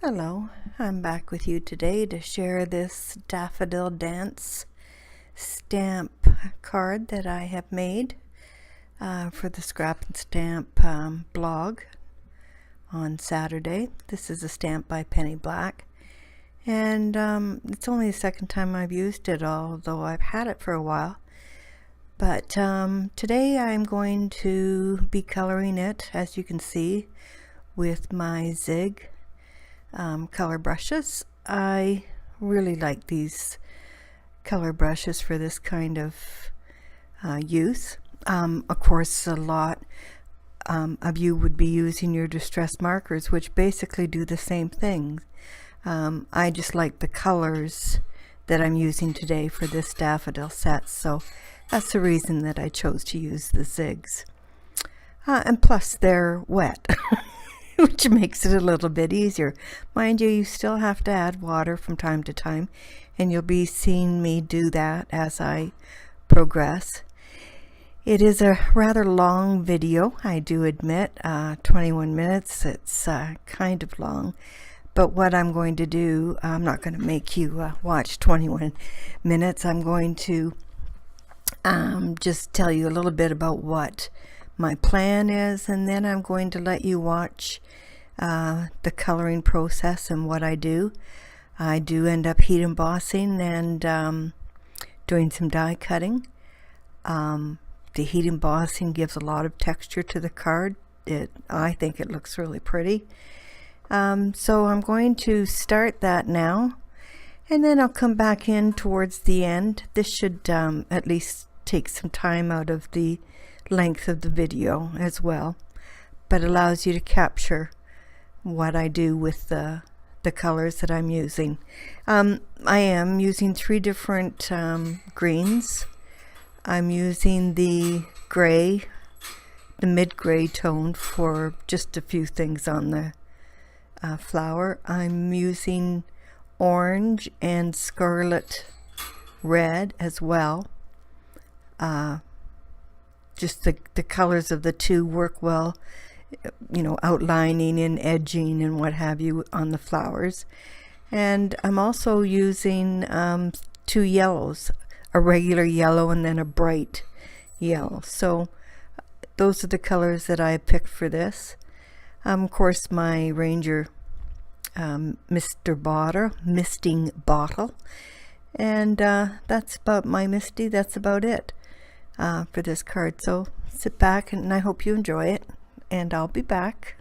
Hello, I'm back with you today to share this daffodil dance stamp card that I have made for the ScrapnStamp blog on Saturday. This is a stamp by Penny Black, and it's only the second time I've used it, although I've had it for a while. But today I'm going to be coloring it, as you can see, with my Zig color brushes. I really like these color brushes for this kind of use. Of course, a lot of you would be using your distress markers, which basically do the same thing. I just like the colors that I'm using today for this daffodil set, so that's the reason that I chose to use the Zigs. And plus they're wet. Which makes it a little bit easier. Mind you, you still have to add water from time to time, and you'll be seeing me do that as I progress. It is a rather long video, I do admit, 21 minutes. It's kind of long, but what I'm going to do, I'm not going to make you watch 21 minutes. I'm going to just tell you a little bit about what my plan is, and then I'm going to let you watch the coloring process and what I do. I do end up heat embossing and doing some die cutting. The heat embossing gives a lot of texture to the card. I think it looks really pretty. So I'm going to start that now, and then I'll come back in towards the end. This should at least take some time out of the length of the video as well, but allows you to capture what I do with the colors that I'm using. I am using 3 different greens. I'm using the gray, the mid-gray tone for just a few things on the flower. I'm using orange and scarlet red as well. Just the colors of the two work well, you know, outlining and edging and what have you on the flowers. And I'm also using 2 yellows, a regular yellow and then a bright yellow. So those are the colors that I picked for this. Of course, my Ranger misting bottle, and that's about my Misty. That's about it for this card. So sit back, and I hope you enjoy it, and I'll be back.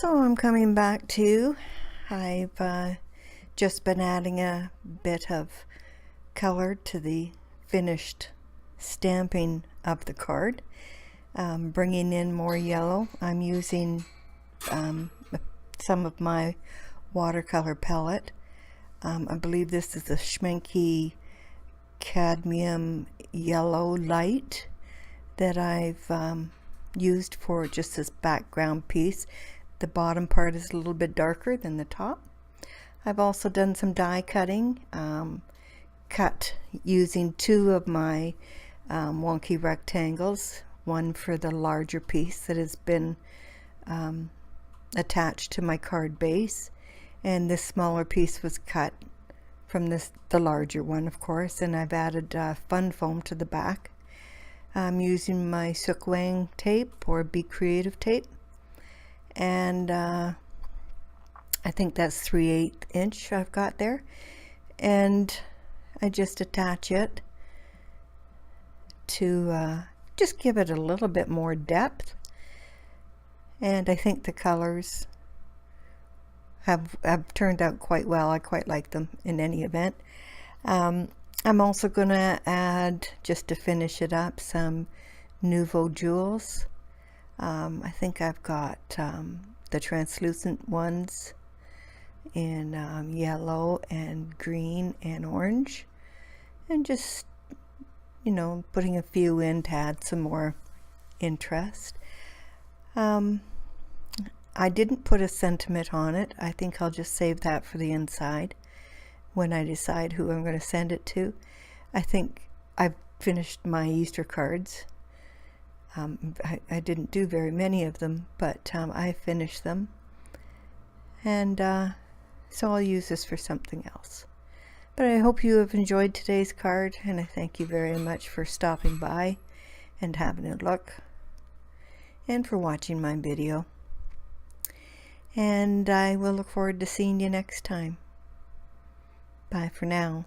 So I'm coming back to, I've just been adding a bit of color to the finished stamping of the card, bringing in more yellow. I'm using some of my watercolor palette. I believe this is a Schminky cadmium yellow light that I've used for just this background piece. The bottom part is a little bit darker than the top. I've also done some die cutting, cut using two of my wonky rectangles, one for the larger piece that has been attached to my card base, and this smaller piece was cut from the larger one, of course, and I've added fun foam to the back. I'm using my Sukwang tape or Be Creative tape, and I think that's 3/8 inch I've got there, and I just attach it to just give it a little bit more depth. And I think the colors have turned out quite well. I quite like them in any event. I'm also going to add, just to finish it up, some Nouveau Jewels. I think I've got the translucent ones in yellow and green and orange, and just, you know, putting a few in to add some more interest. I didn't put a sentiment on it. I think I'll just save that for the inside when I decide who I'm going to send it to. I think I've finished my Easter cards. I didn't do very many of them, but I finished them, and so I'll use this for something else. But I hope you have enjoyed today's card, and I thank you very much for stopping by and having a look, and for watching my video. And I will look forward to seeing you next time. Bye for now.